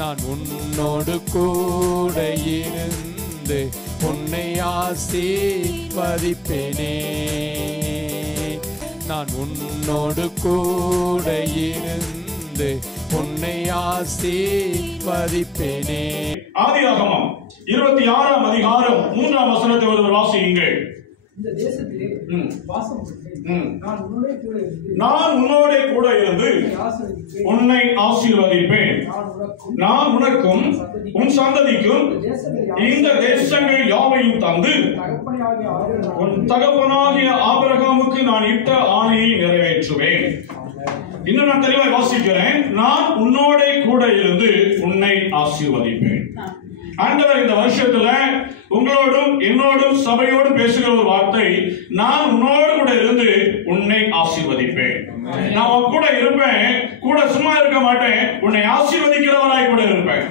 நான் உன்னோடு கூட இருந்து உன்னை ஆசீர்வதிப்பேனே. நான் உன்னோடு கூட இருந்து உன்னை ஆசீர்வதிப்பேனே. ஆதியாகமம் 26ஆம் அதிகாரம் 3ஆம் வசனத்தை ஒருவர் வாசியுங்கள். இந்த தேசத்திலே வாசம் நான் உன்னோட கூட இருந்து உன்னை ஆசீர்வதிப்பேன். நான் உனக்கும் உன் சந்ததிக்கும் இந்த தேசங்கள் யாவையும் தந்து உன் தகப்பனாகிய ஆபிரகாமுக்கு நான் இட்ட ஆணையை நிறைவேற்றுவேன். இன்னும் நான் தெளிவாய் வாசிக்கிறேன். நான் உன்னோட கூட இருந்து உன்னை ஆசீர்வதிப்பேன். ஆண்டவர் இந்த வருஷத்துல உங்களோடும் என்னோடும் சபையோடும் பேசுகிற ஒரு வார்த்தை, நான் உன்னோடு கூட இருந்து உன்னை ஆசீர்வதிப்பேன். நான் உன் கூட இருப்பேன், கூட சும்மா இருக்க மாட்டேன், உன்னை ஆசீர்வதிக்கிறவராய் கூட இருப்பேன்.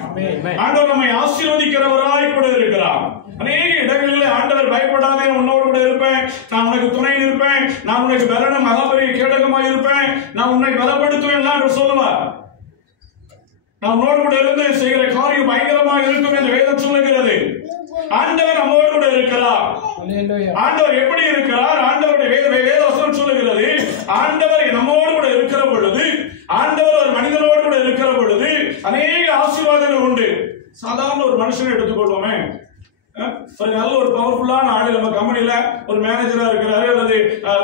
ஆண்டவர் நம்மை ஆசீர்வதிக்கிறவராய் கூட இருக்கிறார். அநேக இடங்களில் ஆண்டவர் பயப்படாதே, உன்னோடு கூட இருப்பேன், நான் உனக்கு துணை இருப்பேன், நான் உனக்கு பலனும் மகாபெரிய கேடகமாய் இருப்பேன், நான் உன்னை பலப்படுத்துவேன் என்று சொல்லுவார். நான் உன்னோடு கூட இருந்து செய்கிற காரியம் பயங்கரமாக இருக்கும் என்று வேதம் சொல்லுகிறது. ஆண்டவர் நம்மோடு கூட இருக்கிறார். ஆண்டவர் எப்படி இருக்கிறார்? ஆண்டவருடைய வேத வசனம் சொல்லுகிறது, ஆண்டவர் நம்மோடு கூட இருக்கிற பொழுது, ஆண்டவர் ஒரு மனிதனோடு கூட இருக்கிற பொழுது அநேக ஆசீர்வாதங்கள் உண்டு. சாதாரண ஒரு மனுஷனை எடுத்துக்கொள்வோமே, ஒரு நல்ல ஒரு பவர்ஃபுல்லான ஆளு நம்ம கம்பெனில ஒரு மேனேஜரா இருக்கிறாரு அல்லது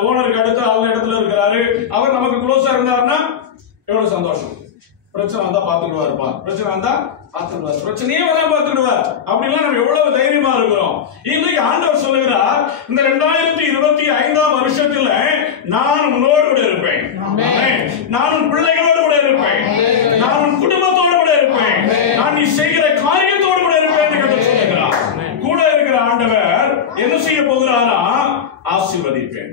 ஓனருக்கு அடுத்த ஆள் இடத்துல இருக்கிறாரு, அவர் நமக்கு க்ளோஸா இருந்தாருன்னா எவ்வளவு சந்தோஷம். பிரச்சனை வந்தா பாத்துடுவாருப்பா, பிரச்சனை வந்தா பாத்துடுவார், பிரச்சனையே வர பாத்துடுவார். அப்படிலாம் நம்ம எவ்வளவு தைரியமா இருக்கிறோம். இன்னைக்கு ஆண்டவர் சொல்லுகிறார், இந்த 2025ஆம் வருஷத்துல நான் உன்னோடு கூட இருப்பேன், நான் உன் பிள்ளைகளோடு கூட இருப்பேன், நான் உன் குடும்பத்தோடு கூட இருப்பேன், நான் நீ செய்கிற காரியத்தோடு கூட இருப்பேன் என்று சொல்லுகிறார். கூட இருக்கிற ஆண்டவர் என்ன செய்ய போகிறாரா? ஆசீர்வதிப்பேன்.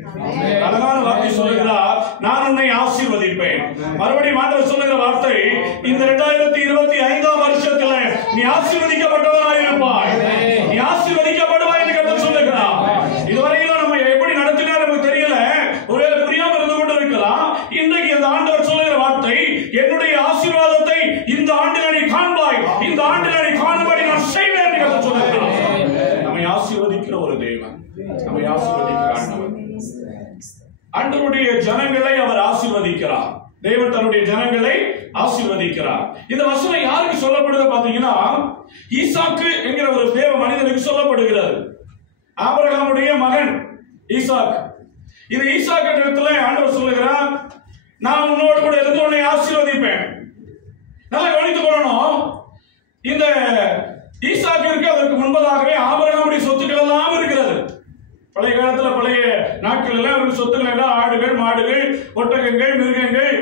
அழகான வார்த்தை சொல்லுகிறார், நான் உன்னை ஆசீர்வதிப்பேன். மறுபடியும் ஆண்டவர் சொல்லுகிற வார்த்தை, இந்த 2025ஆம் வருஷத்துல நீ ஆசீர்வதிக்கப்பட்டவனாய் இருப்பாய், நீ ஆசீர்வதிக்கப்படுவாய் என்று கர்த்தர் சொல்லுகிறார். இதுவரையிலும் நம்ம எப்படி நடத்தினார் நமக்கு தெரியல, ஒருவேளை புரியாம இருந்து கொண்டு இருக்கலாம். இன்றைக்கு இந்த ஆண்டவர் சொல்லுகிற வார்த்தை, என்னுடைய ஆசீர்வாதத்தை இந்த ஆண்டில் நீ காண்பாய், இந்த ஆண்டில் நீ காணும்படி நான் செய்வேன் என்று கர்த்தர் சொல்லுகிறார். நம்மை ஆசீர்வதிக்கிற ஒரு தேவன், நம்மை ஆசீர்வதிக்கிற ஆண்டவர். ஆண்டவருடைய ஜனங்களை அவர் ஆசீர்வதிக்கிறார். தேவன் தன்னுடைய ஜனங்களை ஆசீர்வதிக்கிறார். இந்த வசனம் யாருக்கு சொல்லப்படுது பாத்தீங்கன்னா, ஈசாக்கு என்கிற ஒரு தேவ மனிதனுக்கு சொல்லப்படுகிறது. ஆபிரகாமுடைய மகன் ஈசாக். இந்த ஈசாக்கு இடத்துல ஆண்டவர் சொல்லுகிறார், நான் உன்னோடு கூட இருந்து உன்னை ஆசீர்வதிப்பேன். நல்லா கவனித்துக் கொள்ளணும். இந்த ஈசாக்கிற்கு அதற்கு முன்பதாகவே ஆபிரகாமுடைய சொத்துக்கள் எல்லாம் இருக்கிறது. பழைய காலத்துல பழைய நாட்கள் எல்லாம் அவருக்கு சொத்துக்கள் என்றால் ஆடுகள், மாடுகள், ஒட்டகங்கள், மிருகங்கள்,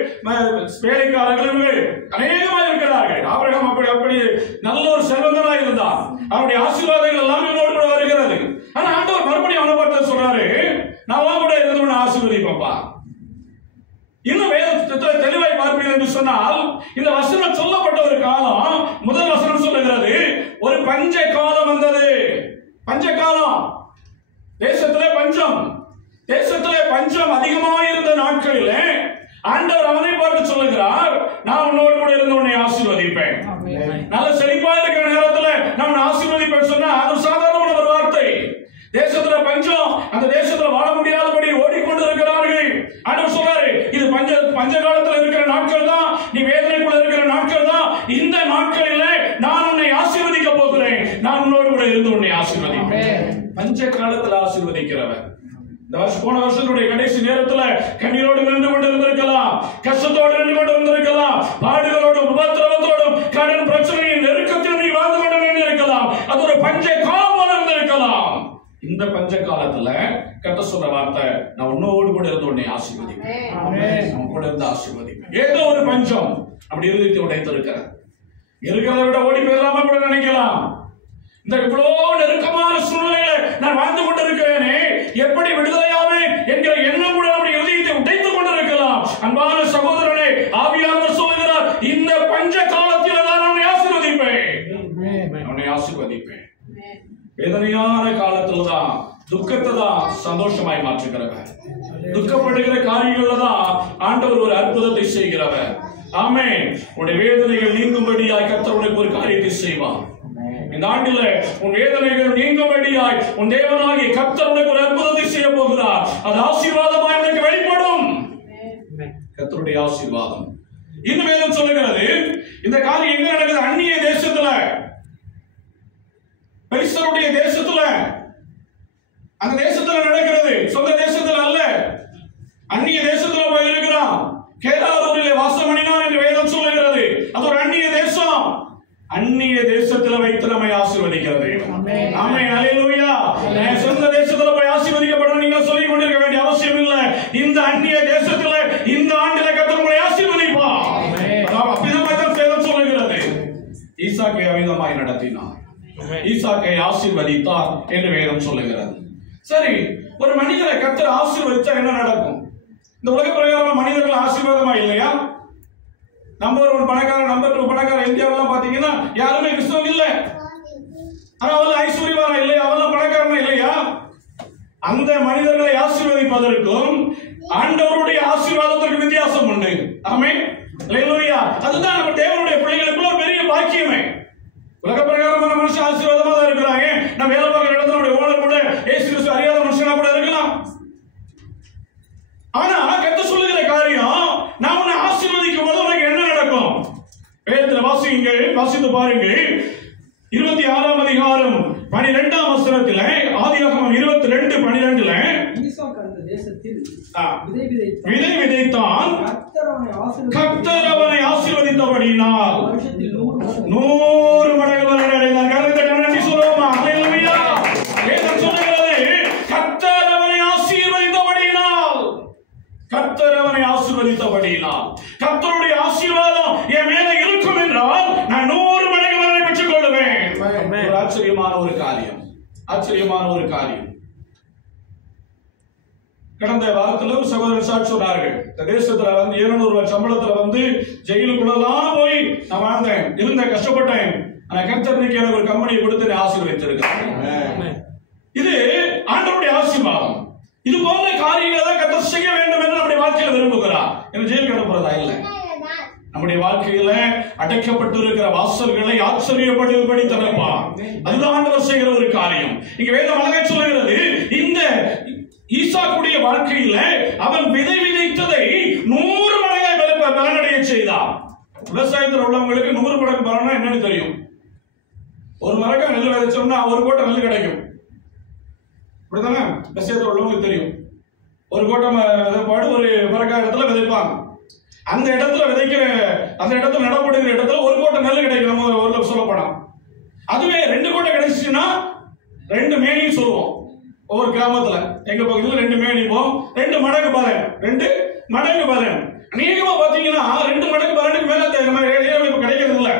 வேலைக்காரர்கள் அநேகமாக இருக்கிறார்கள். ஆபிரகாம் அப்படி நல்ல ஒரு செல்வந்தனாக இருந்தார். அவருடைய ஆசீர்வாதங்கள் எல்லாம் இவனோடு கூட வருகிறது. ஆனா ஆண்டவர் மறுபடியும் அவனை பார்த்து சொல்றாரு, நான் கூட இருந்து உன்னை ஆசீர்வதிப்பேன்ப்பா. இன்னும் வேதத்தை தெளிவாய் பார்ப்பீர்கள் என்று சொன்னால், இந்த வசனம் சொல்லப்பட்ட ஒரு காலம், முதல் வசனம் சொல்லுகிறது, ஒரு பஞ்ச காலம் வந்தது. பஞ்ச காலம், தேசத்திலே பஞ்சம், தேசத்திலே பஞ்சம் அதிகமாக இருந்த நாட்களிலே ஆண்டவர் அவனை பார்த்து சொல்லுகிறார், நான் உன்னோடு கூட இருந்து உன்னை ஆசீர்வதிப்பேன். நல்ல செழிப்பா இருக்கிற நேரத்தில் நான் ஆசீர்வதிப்பேன் சொன்னா அது சாதாரண ஒரு வார்த்தை. தேசத்துல பஞ்சம், அந்த தேசத்துல வாழ முடியாதபடி ஓடிக்கொண்டு இருக்கிறார்கள். ஆண்டவர் சொல்றாரு, இது பஞ்ச காலத்துல இருக்கிற நாட்கள் தான், நீ வேதனைக்குள்ள இருக்கிற நாட்கள் தான். இந்த நாட்களிலே நான் உன்னை ஆசீர்வதிக்க போகிறேன், நான் உன்னோடு கூட இருந்து உன்னை ஆசீர்வதிப்பேன். பஞ்ச காலத்துல ஆசீர்வதிக்கிறவர். இந்த வருஷம் போன வருஷத்துடைய கடைசி நேரத்துல கண்ணீரோடு நின்று கொண்டு இருந்திருக்கலாம், கஷ்டத்தோடு நின்று கொண்டு இருந்திருக்கலாம், பாடுகளோடும் உபத்திரவத்தோடும் கடன் பிரச்சனையின் நெருக்கத்தில் நீ வாழ்ந்து கொண்டு நின்று இருக்கலாம். அது ஒரு பஞ்ச காலம் இருந்திருக்கலாம். இந்த பஞ்ச காலத்துல கர்த்தர் சொல்ற வார்த்தை, நான் உன்னோடு கூட இருந்து உன்னை ஆசீர்வதிப்பேன், உன் கூட இருந்து ஆசீர்வதிப்பேன். ஏதோ ஒரு பஞ்சம் அப்படி இருதயத்தை உடைத்து இருக்கிறது. இருக்கிறத விட ஓடி போயிடலாமா கூட நினைக்கலாம். இந்த இவ்வளவு நெருக்கமான சூழ்நிலையில நான் வாழ்ந்து கொண்டிருக்கிறேனே, எப்படி விடுதலையாவே என்கிற எண்ணம் கூட நம்முடைய இதயத்தை உடைத்துக் கொண்டிருக்கலாம். அன்பான சகோதரனே, ஆவியானவர் சொல்லுகிறார், இந்த பஞ்ச காலத்தில் நான் உன்னை ஆசீர்வதிப்பேன், உன்னை ஆசீர்வதிப்பேன். வேதனையான காலத்துல தான், துக்கத்தை தான் சந்தோஷமாய் மாற்றுகிறவர். துக்கப்படுகிற காரியங்கள்ல தான் ஆண்டவர் ஒரு அற்புதத்தை செய்கிறவர். ஆமென். உடைய வேதனைகள் நீங்கும்படியாய் கர்த்தர் உனக்கு ஒரு காரியத்தை செய்வார். இந்த ஆண்டில உன் வேதனைகள் நீங்கும்படியாய் உன் தேவனாகிய கர்த்தர் உனக்கு ஒரு அற்புதத்தை செய்ய போகிறார். அது ஆசீர்வாதமாய் உனக்கு வெளிப்படும். கர்த்தருடைய ஆசீர்வாதம். இந்த வேதம் சொல்லுகிறது, இந்த காரியம் எங்க நடக்குது? அந்நிய தேசத்துல, பெலிஸ்தருடைய தேசத்துல, அந்த தேசத்துல நடக்கிறது. சொந்த தேசத்துல அல்ல, அந்நிய தேசத்துல போய் இருக்கிறான். கேதாரூரிலே வாசம் பண்ணினான் என்று வேதம் சொல்லுகிறது. அது ஒரு அந்நிய தேசம். அந்நிய தேசத்துல வைத்து நம்மை ஆசீர்வதிக்கிறது. ஆமென், அல்லேலூயா. சொந்த தேசத்துல போய் ஆசீர்வதிக்கப்படும் நீங்க சொல்லிக் கொண்டிருக்க வேண்டிய அவசியம் இல்லை. இந்த அந்நிய தேசத்துல இந்த ஆண்டில கர்த்தர் உங்களை ஆசீர்வதிப்பார். அப்படிதான் வேதம் சொல்லுகிறது. ஈசாக்கை அமிதமாய் நடத்தினார், ஈசாக்கை ஆசீர்வதித்தார் என்று வேதம் சொல்லுகிறது. சரி, ஒரு மனிதரை கர்த்தர் ஆசீர்வதிச்சா என்ன நடக்கும்? இந்த உலக பிரகாரம் மனிதர்கள் ஆசீர்வாதமா இல்லையா? நம்பர் 1 பணக்காரர், நம்பர் 2 பணக்காரர் இந்தியாவெல்லாம் பாத்தீங்கன்னா யாருமே கிறிஸ்தவம் இல்ல. ஆனா அவன் ஐஸ்வர்யவானா இல்லையா? அவன் பணக்காரனா இல்லையா? அந்த மனிதர்களை ஆசீர்வதிப்பதற்கும் ஆண்டவருடைய ஆசீர்வாதத்திற்கு வித்தியாசம் உண்டு. ஆமென், அல்லேலூயா. அதுதான் நம்ம தேவனுடைய பிள்ளைகளுக்குள்ள ஒரு பெரிய பாக்கியமே. உலக பிரகாரமான மனுஷன் ஆசீர்வாதமா தான் இருக்கிறாங்க. நம்ம வேலை பார்க்கிற இடத்துல ஓனர் கூட இயேசு கிறிஸ்து அறியாத மனுஷனா கூட இருக்கலாம். ஆனா கர்த்தர் சொல்லுகிற காரியம், நான் உன்னை ஆசீர்வதிக்கும் போது உனக்கு என்ன நடக்கும்? வேதத்துல வாசித்து பாருங்கள். 26ஆம் அதிகாரம் 12ஆம் வசனத்துல, ஆதியாகமம் 22:12 ஈசாக்கு அந்த தேசத்தில் விதை விதைத்தான், கர்த்தர் அவனை ஆசீர்வதித்தபடியினால் வருஷத்தில் 100 மடங்கு பலன் அடைந்தான். கர்த்தருக்கு நன்றி சொல்லுவோமா? அல்லேலூயா. வேதம் சொல்லுகிறது, கர்த்தர் அவனை ஆசீர்வதித்தபடியினால், கர்த்தர் அவனை ஆசீர்வதித்தபடியினால், கர்த்தருடைய ஆசீர்வாதம் என் மேல இருக்கும் என்றால் நான் 100 மடங்கு பலனை பெற்றுக் கொள்வேன். ஒரு ஆச்சரியமான ஒரு காரியம், ஆச்சரியமான ஒரு காரியம். கடந்த வாரத்தில் ஒரு சகோதரர் சாட்சி சொன்னார்கள். இந்த தேசத்துல 200 ரூபாய் சம்பளத்துல ஜெயிலுக்குள்ளலாம் போய் நான் வாழ்ந்தேன், இருந்தேன், கஷ்டப்பட்டேன். ஆனா கர்த்தர் எனக்கு ஒரு கம்பெனியை கொடுத்து ஆசீர்வதித்திருக்கிறார். இது ஆண்டவருடைய ஆசீர்வாதம். இது போன்ற காரியங்களை தான் கர்த்தர் செய்ய வேண்டும் என்று நம்முடைய வாழ்க்கையில விரும்புகிறார். என்று ஜெயிலுக்கு அனுப்புறதா இல்லை. நம்முடைய வாழ்க்கையில அடைக்கப்பட்டு இருக்கிற வாசல்களை ஆச்சரியப்படும்படி திறப்பார். அதுதான் ஆண்டவர் செய்கிற ஒரு காரியம். இங்க வேதம் அழகா சொல்லுகிறது, இந்த ஈசாக்குடைய வாழ்க்கையில அவன் விதை விதைத்ததை 100 மடங்காய் பலனடைய செய்தார். விவசாயத்தில் உள்ளவங்களுக்கு 100 மடங்கு பலனா என்னன்னு தெரியும். ஒரு மரக்கா நெல் விதைச்சோம்னா 1 கோட்டை நெல் கிடைக்கும். அப்படித்தானே? விவசாயத்தில் உள்ளவங்களுக்கு தெரியும். ஒரு கோட்டை விதைப்பாடு ஒரு மரக்கா இடத்துல விதைப்பாங்க. அந்த இடத்துல விதைக்கிற, அந்த இடத்துல நடப்படுகிற இடத்துல 1 கோட்டை நெல் கிடைக்கும். நம்ம ஒரு சொல்லப்படும். அதுவே 2 கோட்டை கிடைச்சுன்னா 2 மேனின்னு சொல்லுவோம். ஒவ்வொரு கிராமத்துல எங்க பக்கத்துல 2 மேனி போம். 2 மடங்கு பலன், 2 மடங்கு பலன். அநேகமா பாத்தீங்கன்னா 2 மடங்கு பலனுக்கு மேல கிடைக்கிறது இல்ல.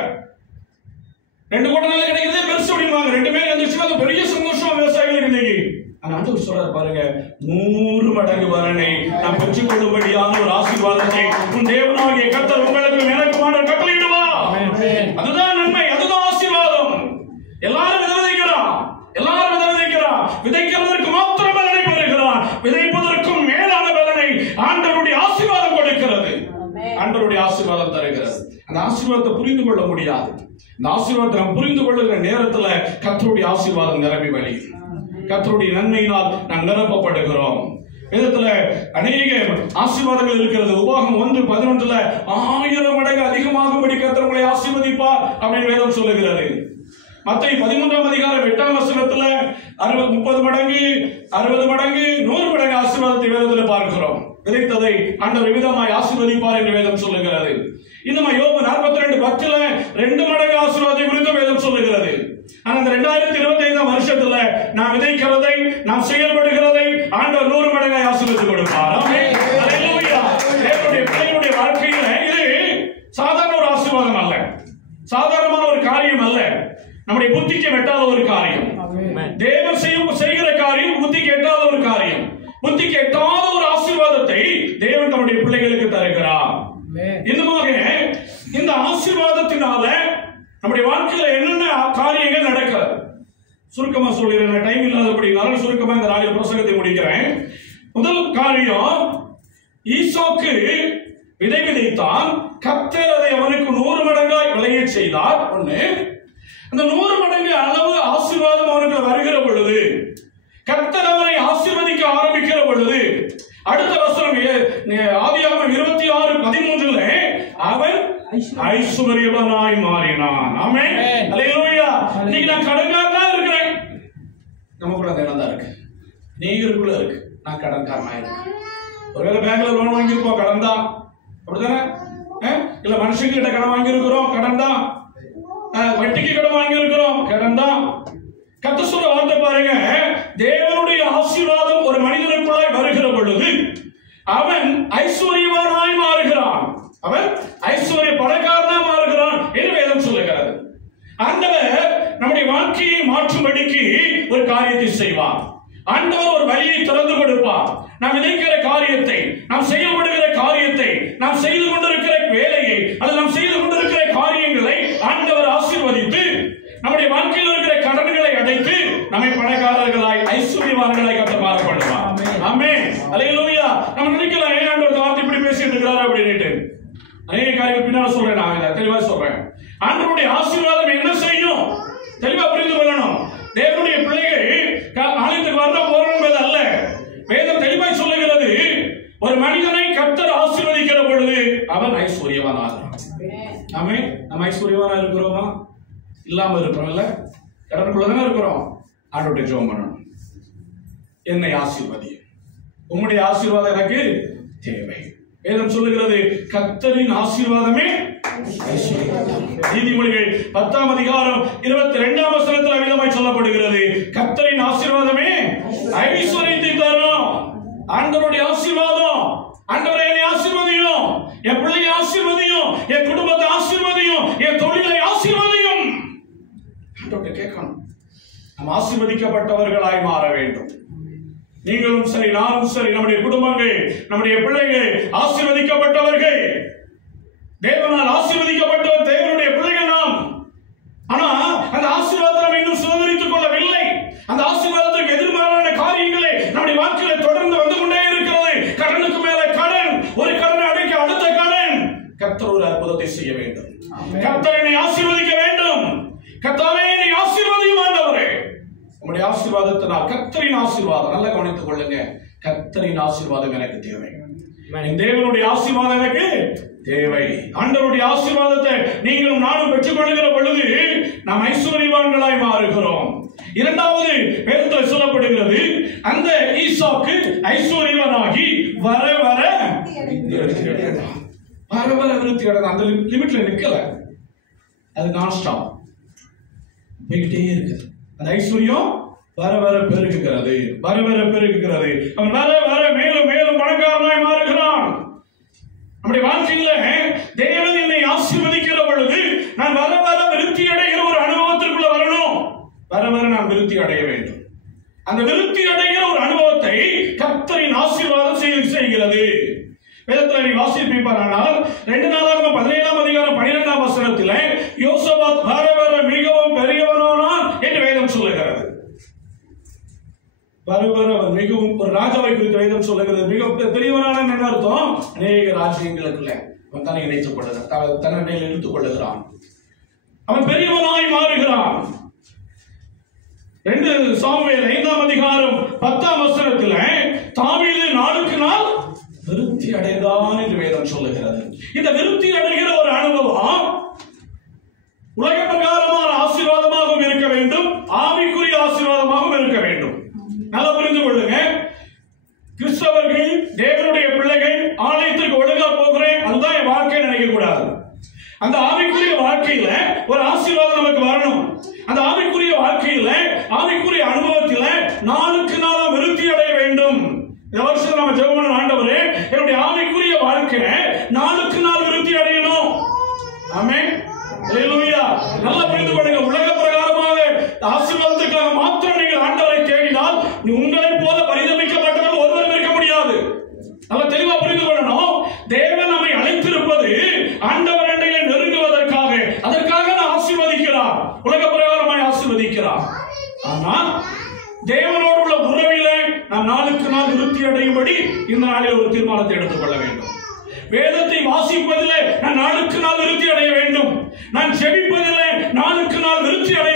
2 கோட்டை நெல் கிடைக்கிறதே பெருசு அப்படிம்பாங்க. 2 மேனி வந்துச்சுன்னா அது பெரிய சந்தோஷம் விவசாயிகளுக்கு இன்னைக்கு. ஆனா ஆண்டவர் சொல்றாரு பாருங்க, 100 மடங்கு பலனை நாம் பெற்றுக் கொள்ளும்படியான ஒரு ஆசீர்வாதத்தை உன் தேவனாகிய கர்த்தர் உங்களுக்கு எனக்குமான கட்டளையிடுவார். அதுதான் நன்மை, அதுதான் ஆசீர்வாதம். எல்லாரும் விதைக்கிறான், எல்லாரும் விதைக்கிறான். விதைக்கிறதற்கு மாத்திரம் பலனை பெறுகிறான். விதைப்பதற்கும் மேலான பலனை ஆண்டவருடைய ஆசீர்வாதம் கொடுக்கிறது. ஆண்டவருடைய ஆசீர்வாதம் தருகிறது. அந்த ஆசீர்வாதத்தை புரிந்து கொள்ள முடியாது. இந்த ஆசீர்வாதத்தை நாம் புரிந்து கொள்ளுகிற நேரத்துல கர்த்தருடைய ஆசீர்வாதம் நிரம்பி வழியும். கர்த்தருடைய நன்மையினால் நாம் நிரப்பப்படுகிறோம். வேதத்துல அநேக ஆசீர்வாதங்கள் இருக்கிறது. உபாகமம் 1:11 1000 மடங்கு அதிகமாகும்படி கர்த்தர் உங்களை ஆசீர்வதிப்பார் அப்படின்னு வேதம் சொல்லுகிறது. மத்தேயு 13ஆம் அதிகாரம் 8ஆம் வசனத்துல 30 மடங்கு 60 மடங்கு 100 மடங்கு ஆசீர்வாதத்தை வேதத்தில் பார்க்கிறோம். விதைத்ததை ஆண்டவர் விதமாய் ஆசீர்வதிப்பார் என்று வேதம் சொல்லுகிறது. இன்னும் யோபு 42:10 2 மடங்கு ஆசீர்வாதத்தை குறித்து வேதம் சொல்லுகிறது. ஆனா இந்த 2025ஆம் வருஷத்துல நாம் விதைக்கிறதை, நாம் செயல்படுகிறதை ஆண்டவர் 100 மடங்காய் ஆசீர்வதித்து கொடுப்பார். ஆமென், அல்லேலூயா. தேவனுடைய பிள்ளைகளுடைய வாழ்க்கையில இது சாதாரண ஒரு ஆசீர்வாதம் அல்ல, சாதாரணமான ஒரு காரியம் அல்ல. நம்முடைய புத்திக்கு எட்டாத ஒரு காரியம். தேவன் செய்கிற காரியம் புத்திக்கு எட்டாத ஒரு காரியம். புத்திக்கு எட்டாத ஒரு ஆசீர்வாதத்தை தேவன் தம்முடைய பிள்ளைகளுக்கு தருகிறார். இன்னுமாக இந்த ஆசீர்வாதத்தினால நம்முடைய வாழ்க்கையில என்னென்ன காரியங்கள் நடக்கிறது சுருக்கமா சொல்லிடுறேன். டைம் இல்லாதபடினால சுருக்கமா இந்த நாளில் பிரசங்கத்தை முடிக்கிறேன். முதல் காரியம், ஈசாக்கு விதை விதைத்தான், கர்த்தர் அதை அவனுக்கு 100 மடங்காய் விளைய செய்தார். ஒண்ணு. அந்த 100 மடங்கு அளவு ஆசீர்வாதம் அவனுக்கு வருகிற பொழுது, கர்த்தர் அவனை ஆசீர்வதிக்க ஆரம்பிக்கிற பொழுது, அடுத்த வசனம் ஆதியாகமம் 26:13 அவன் ஐஸ்வர்யவானாய் மாறினான். ஆமென். அல்லேலூயா. இன்னைக்கு நான் கடன்காரனா இருக்கிறேன். நமக்குள்ள அந்த இடம் தான் இருக்கு. நீங்களுக்குள்ள இருக்கு. நான் கடன்காரனா இருக்கேன். ஒருவேளை பேங்க்ல லோன் வாங்கியிருப்போம், கடன் தான். அப்படித்தானே? இல்ல மனுஷங்க கிட்ட கடன் வாங்கி இருக்கிறோம், கடன் தான். வட்டிக்கு கடன் வாங்கி இருக்கிறோம், கடன் தான். கர்த்தர் சொல்ற வார்த்தை பாருங்க, தேவனுடைய ஆசீர்வாதம் ஒரு மனிதனுக்குள்ளாய் வருகிற பொழுது அவன் ஐஸ்வர்யவானாய் மாறுகிறான். அவன் ஐஸ்வர்ய பணக்காரனா மாறுகிறான் என்று வேதம் சொல்லுகிறது. ஆண்டவர் நம்முடைய வாழ்க்கையை மாற்றும்படிக்கு ஒரு காரியத்தை செய்வார். ஆண்டவர் ஒரு வழியை திறந்து கொடுப்பார். நாம் விதைக்கிற காரியத்தை, நாம் செயல்படுகிற காரியத்தை, நாம் செய்து கொண்டிருக்கிற வேலையை, அல்லது நாம் செய்து கொண்டிருக்கிற காரியங்களை ஆண்டவர் ஆசீர்வதித்து நம்முடைய வாழ்க்கையில் இருக்கிற கடன்களை அடைத்து நம்மை பணக்காரர்களாய் ஐஸ்வர்யவான்களாய் கர்த்தர் மாற பண்ணுவார். ஆமென். அல்லேலூயா. நம்ம நினைக்கலாம், ஏன் ஆண்டவர் வார்த்தை இப்படி பேசிட்டு இருக்காரு அப்படின்னுட்டு. அநேக காரியங்கள் பின்னால சொல்றேன், நான் தெளிவா சொல்றேன். ஆண்டவருடைய ஆசீர்வாதம் என்ன செய்யும் தெளிவா புரிந்து கொள்ளணும். தேவனுடைய பிள்ளைகள் ஆலயத்துக்கு வரணும் போறோம் என்பது அல்ல. வேதம் தெளிவாய் சொல்லுகிறது, ஒரு மனிதனை கர்த்தர் ஆசீர்வதிக்கிற பொழுது அவன் ஐஸ்வர்யவானாகிறான். ஆமென். நம்ம ஐஸ்வர்யவானா இருக்கிறோமா? இல்லாம இருக்கிறோம்ல, கடனுக்குள்ளதானே இருக்கிறோம். ஆண்டவர்கிட்ட ஜெபம் பண்ணணும், என்னை ஆசீர்வதி, உம்முடைய ஆசீர்வாதம் எனக்கு தேவை. வேதம் சொல்லுகிறது, கர்த்தரின் ஆசீர்வாதமே ஐஸ்வர்யம். நீதிமொழிகள் 10ஆம் அதிகாரம் 22ஆம் வசனத்தில் விதமாய் சொல்லப்படுகிறது, கர்த்தரின் ஆசீர்வாதமே ஐஸ்வர்யத்தை தரும். ஆண்டவருடைய ஆசீர்வாதம், ஆண்டவரே என்னை ஆசீர்வதியும், என் பிள்ளையை ஆசீர்வதியும், என் குடும்பத்தை ஆசீர்வதியும், என் தொழிலை ஆசீர்வதியும். ஆண்டவர்கிட்ட கேட்கணும். நாம் ஆசீர்வதிக்கப்பட்டவர்களாய் மாற வேண்டும். நீங்களும் சரி, நானும் சரி, நம்முடைய குடும்பங்கள், நம்முடைய பிள்ளைகள் ஆசீர்வதிக்கப்பட்டவர்கள். தேவனால் ஆசீர்வதிக்கப்பட்டவர் தேவனுடைய பிள்ளைகள் நாம். ஆனா அந்த ஆசீர்வாதத்தை நாம் இன்னும் சுதந்திரித்துக் கொள்ளவில்லை. அந்த ஆசீர்வாதத்துக்கு எதிர்மாறான காரியங்களே நம்முடைய வாழ்க்கையில தொடர்ந்து வந்து கொண்டே இருக்கிறது. கடனுக்கு மேல கடன், ஒரு கடனை அடைக்க அடுத்த கடன். கர்த்தர் ஒரு அற்புதத்தை செய்ய வேண்டும். கர்த்தர் என்னை ஆசீர்வதிக்க வேண்டும். கர்த்தாவே என்னை ஆசீர்வதியும் ஆண்டவரே. உங்களுடைய ஆசீர்வாதத்தினால், கர்த்தரின் ஆசீர்வாதம் நல்லா கவனித்துக் கொள்ளுங்க. கர்த்தரின் ஆசீர்வாதம் எனக்கு தேவை. தேவனுடைய ஆசீர்வாதம் எனக்கு தேவை. ஆண்டவருடைய ஆசீர்வாதத்தை நீங்களும் நானும் பெற்றுக் கொள்ளுகிற பொழுது நாம் ஐஸ்வர்யவான்களாய் மாறுகிறோம். இரண்டாவது வேதத்தில் சொல்லப்படுகிறது, அந்த ஈசாக்கு ஐஸ்வர்யவானாகி வர வர விருத்தி அடைந்தான். அந்த லிமிட்ல நிக்கல, அது நான் ஸ்டாப் போய்கிட்டே இருக்குது. அந்த ஐஸ்வர்யம் வர வர பெருகுகிறது, வர வர பெருகுகிறது. அவன் வர வர மேலும் மேலும் பணக்காரனாய் மாறுகிறான். நம்முடைய வாழ்க்கையில தேவன் என்னை ஆசீர்வதிக்கிற பொழுது நான் வர வர விருத்தி அடைகிற ஒரு அனுபவத்திற்குள்ள வரணும். வர வர நான் விருத்தி அடைய வேண்டும். அந்த விருத்தி அடைகிற ஒரு அனுபவத்தை கர்த்தரின் ஆசீர்வாதம் செய்கிறது. வேதத்தில் நீ வாசிப்பீர்கள், 2 நாளாகமம் 17ஆம் அதிகாரம் 12ஆம் வசனத்தில் யோசபாத் வர வர மிகவும் பெரியவனானான் என்று வேதம் சொல்லுகிறது. வர வர மிகவும், ஒரு ராஜாவை குறித்து வேதம் சொல்லுகிறது. மிக பெரியவனான என்ன அர்த்தம்? அநேக ராஜ்யங்களுக்குள்ள அவன் தன்னை இணைத்துக் கொள்ளுகிறான், தன்னை இழுத்துக் கொள்ளுகிறான். அவன் பெரியவனாய் மாறுகிறான். 2 சாமுவேல் 5ஆம் அதிகாரம் 10ஆம் வசனத்தில் தாவீது நாளுக்கு நாள் விருத்தி அடைந்தான் என்று வேதம் சொல்லுகிறது. இந்த விருத்தி அடைகிற ஒரு அனுபவம் உலக பிரகாரமான ஆசீர்வாதமாகவும் இருக்க வேண்டும், ஆவிக்குரிய ஆசீர்வாதமாகவும் இருக்க வேண்டும். நல்லா புரிந்து கொள்ளுங்க. கிறிஸ்தவர்கள், தேவனுடைய பிள்ளைகள் ஆலயத்திற்கு ஒழுங்கா போகிறேன், அதுதான் என் வாழ்க்கை நினைக்க கூடாது. அந்த ஆவிக்குரிய வாழ்க்கையில ஒரு ஆசீர்வாதம் நமக்கு வரணும். அந்த ஆவிக்குரிய வாழ்க்கையில, ஆவிக்குரிய அனுபவத்தில நாளுக்கு நாள் விருத்தி அடைய வேண்டும். இந்த வருஷம் நம்ம ஜெபம் பண்ண, ஆண்டவரே என்னுடைய ஆவிக்குரிய வாழ்க்கை நாளுக்கு நாள் விருத்தி அடையணும். ஆமென். அல்லேலூயா. நல்லா புரிந்து கொள்ளுங்க. உலக பிரகாரமாக ஆசீர்வாதத்துக்காக மாத்திரம் நீங்கள் ஆண்டவரை தேடினால் உங்களை போல பரிதபிக்கப்பட்டவர்கள் ஒருவரும் இருக்க முடியாது. நல்லா தெளிவா புரிந்து கொள்ளணும். தேவன் நம்மை அழைத்திருப்பது ஆண்டவர் அண்டையிலே நெருங்குவதற்காக, அதற்காக நான் ஆசீர்வதிக்கிறார், உலக பிரகாரமாய் ஆசீர்வதிக்கிறார். ஆனால் தேவனோடு உள்ள உறவிலே நாம் நாளுக்கு நாள் விருத்தி அடையும்படி இந்த நாளில் ஒரு தீர்மானத்தை எடுத்துக் கொள்ள வேண்டும். வேதத்தை வாசிப்பதிலே நான் நாளுக்கு நாள் விருத்தி அடைய வேண்டும். நான் ஜெபிப்பதிலே நாளுக்கு நாள் விருத்தி அடைய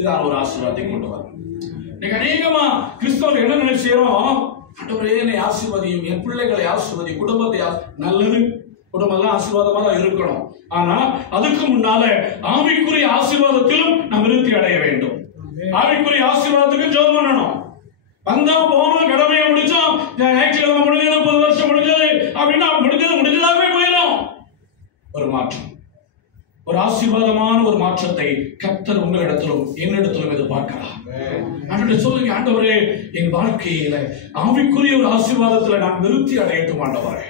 பெரிதான ஒரு ஆசீர்வாதத்தை கொண்டு வரும். இன்னைக்கு அநேகமா கிறிஸ்தவர்கள் என்ன நினைச்சோம், ஆண்டவரே என்னை ஆசீர்வதியும், என் பிள்ளைகளை ஆசீர்வதி, குடும்பத்தை நல்லது, குடும்பம் எல்லாம் ஆசீர்வாதமா தான் இருக்கணும். ஆனா அதுக்கு முன்னால ஆவிக்குரிய ஆசீர்வாதத்திலும் நாம் விருத்தி அடைய வேண்டும். ஆவிக்குரிய ஆசீர்வாதத்துக்கு ஜெபம் பண்ணணும். வந்தோம் போனோம், கடமையை முடிச்சோம், ஞாயிற்றுக்கிழமை முடிஞ்சது, 30 வருஷம் முடிஞ்சது அப்படின்னா முடிஞ்சதாகவே போயிடும். ஒரு மாற்றம், ஒரு ஆசீர்வாதமான ஒரு மாற்றத்தை கர்த்தர் உங்களிடத்திலும் என்னிடத்திலும் எதிர்பார்க்கிறார். ஆண்டவரே சொல்லுங்க, ஆண்டவரே என் வாழ்க்கையில ஆவிக்குரிய ஒரு ஆசீர்வாதத்துல நான் விருத்தி அடையட்டும் ஆண்டவரே,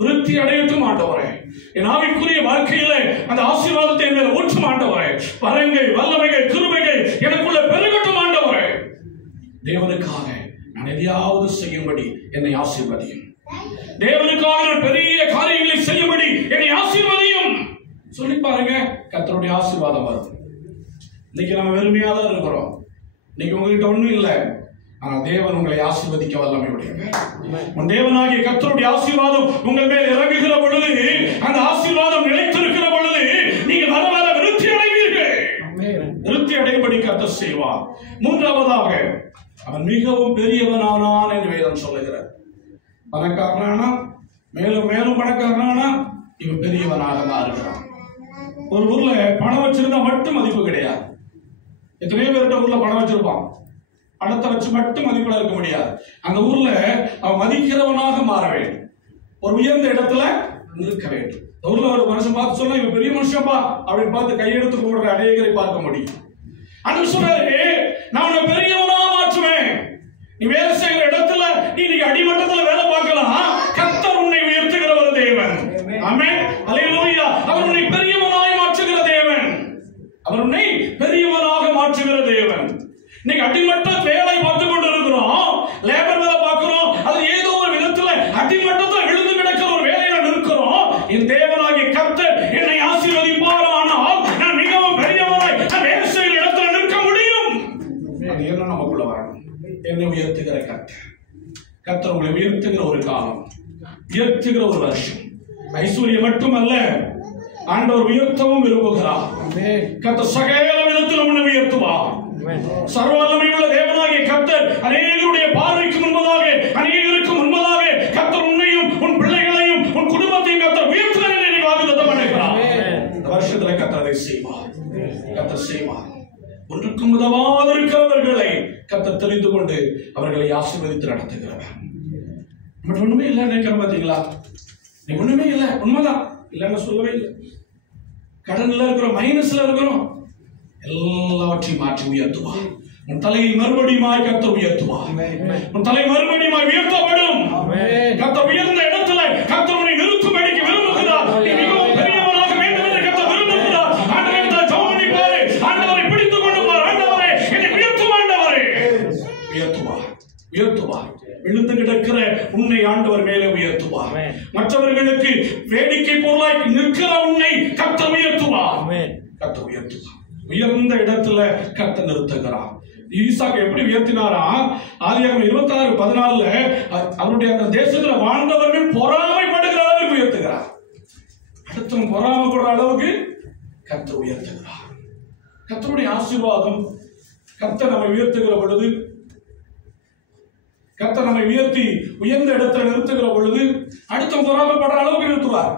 விருத்தி அடையட்டும் ஆண்டவரே. என் ஆவிக்குரிய வாழ்க்கையில அந்த ஆசீர்வாதத்தை என் மேல ஊற்றும் ஆண்டவரே. வரங்கள், வல்லமைகள், கிருபைகள் எனக்குள்ள பெருகட்டும் ஆண்டவரே. தேவனுக்காக நான் எதையாவது செய்யும்படி என்னை ஆசீர்வதியும். தேவனுக்காக நான் பெரிய காரியங்களை செய்யும்படி என்னை ஆசீர்வதியும். சொல்லி பாருங்க, கர்த்தருடைய ஆசீர்வாதம் வரும். இன்னைக்கு நம்ம வெறுமையா தான் இருக்கிறோம். இன்னைக்கு உங்ககிட்ட ஒண்ணும் இல்லை, ஆனா தேவன் உங்களை ஆசீர்வதிக்க வல்லமை உடையவர். உன் தேவனாகிய கர்த்தருடைய ஆசீர்வாதம் உங்கள் மேல் இறங்குகிற பொழுது, அந்த ஆசீர்வாதம் நிலைத்திருக்கிற பொழுது நீங்கள் வர வர விருத்தி அடைவீர்கள். விருத்தி அடையும்படி கர்த்தர் செய்வார். மூன்றாவதாக, அவன் மிகவும் பெரியவனானான் என்று வேதம் சொல்லுகிறார். பணக்காரனானா, மேலும் மேலும் பணக்காரனானா, இவன் பெரியவனாக மாறுகிறான். ஒரு ஊர்ல பணம் வச்சிருந்தா மட்டும் மதிப்பு கிடையாது. எத்தனையோ பேர்கிட்ட ஊர்ல பணம் வச்சிருப்பான், பணத்தை வச்சு மட்டும் மதிப்புல இருக்க முடியாது. அந்த ஊர்ல அவன் மதிக்கிறவனாக மாற வேண்டும், ஒரு உயர்ந்த இடத்துல இருக்க வேண்டும். ஊர்ல ஒரு மனுஷன் பார்த்து சொன்னா இவன் பெரிய மனுஷன்பா அப்படின்னு பார்த்து கையெடுத்து போடுற அநேகரை பார்க்க முடியும். அந்த சொல்றாரு, நான் உன்னை பெரியவனா மாற்றுவேன். நீ வேலை செய்கிற இடத்துல நீ அடிமட்டத்துல வேலை பார்க்கலாம், கர்த்தர் உன்னை உயர்த்துகிற ஒரு தேவன். ஆமென், அல்லேலூயா. அவர் உன்னை பெரியவனாய் மாற்றுகிற தேவன், அவர் உன்னை பெரியவனாக மாற்றுகிற தேவன். இன்னைக்கு அடிமட்ட வேலை பார்த்து கொண்டு இருக்கிறோம், லேபர் வேலை பார்க்கிறோம், அது ஏதோ ஒரு விதத்துல அடிமட்டத்தில் விழுந்து கிடக்கிற ஒரு வேலையில இருக்கிறோம். என் தேவனாகிய கர்த்தர் என்னை ஆசீர்வதிப்பார், ஆனால் நான் மிகவும் பெரியவனாய் நான் வேலை செய்கிற இடத்துல நிற்க முடியும். அது என்ன நமக்குள்ள வரணும். என்னை உயர்த்துகிற கர்த்தர், கர்த்தர் உங்களை உயர்த்துகிற ஒரு காலம், உயர்த்துகிற ஒரு வருஷம். ஐஸ்வர்யம் மட்டுமல்ல, ஆண்டவர் உயர்த்தவும் விரும்புகிறார். கர்த்தர் சகல விதத்திலும் உன்னை உயர்த்துவார். சர்வ வல்லமையுள்ள தேவனாகிய கர்த்தர் அநேகருடைய பார்வைக்கு முன்பதாக, அநேகருக்கு முன்பதாக கர்த்தர் உன்னையும் உன் பிள்ளைகளையும் உன் குடும்பத்தையும் கர்த்தர் உயர்த்துகிறார் என்று வாக்குத்தத்தம் பண்ணுகிறார். இந்த வருஷத்துல கர்த்தர் அதை செய்வார், கர்த்தர் செய்வார். ஒன்றுக்கும் உதவாத இருக்கிறவர்களை கர்த்தர் தெரிந்து கொண்டு அவர்களை ஆசீர்வதித்து நடத்துகிறவர். ஒண்ணுமே இல்லை நினைக்கிற பாத்தீங்களா? நீ ஒண்ணுமே இல்லை, உண்மைதான் இல்லைன்னு சொல்லவே இல்லை. கடன்ல இருக்கிறோம், மைனஸ்ல இருக்கிறோம், எல்லாவற்றையும் மாற்றி உயர்த்துவார். உன் தலையை மறுபடியும் கர்த்தர் உயர்த்துவார். உன் தலை மறுபடியும் உயர்த்தப்படும். கர்த்தர் உயர்ந்த இடத்துல கர்த்தர் உன்னை நிறுத்தும்படிக்கு விரும்புகிறார். நீ மிகவும் பெரியவனாக வேண்டும் என்று கர்த்தர் விரும்புகிறார். ஆண்டவரே ஜெபம் பாரு, ஆண்டவரை பிடித்துக் கொண்டு பார். ஆண்டவரே என்னை உயர்த்தும், ஆண்டவரே உயர்த்துவார், உயர்த்துவார். விழுந்து கிடக்கிற உன்னை ஆண்டவர் மேலே உயர்த்துவார். மற்றவர்களுக்கு வேடிக்கை பொருளாய் நிற்கிற உன்னை கர்த்தர் உயர்த்துவார், கர்த்தர் உயர்த்துவார். உயர்ந்த இடத்துல கர்த்தர் நிறுத்துகிறார். ஈசாக்கு எப்படி உயர்த்தினாரா? ஆதியாகமம் 26:14 அவருடைய அந்த தேசத்துல வாழ்ந்தவர்கள் பொறாமைப்படுகிற அளவுக்கு உயர்த்துகிறார். அடுத்தவன் பொறாமைப்படுற அளவுக்கு கர்த்தர் உயர்த்துகிறார். கர்த்தருடைய ஆசீர்வாதம், கர்த்தர் நம்மை உயர்த்துகிற பொழுது, கர்த்தர் நம்மை உயர்த்தி உயர்ந்த இடத்துல நிறுத்துகிற பொழுது அடுத்தவன் பொறாமைப்படுற அளவுக்கு நிறுத்துவார்.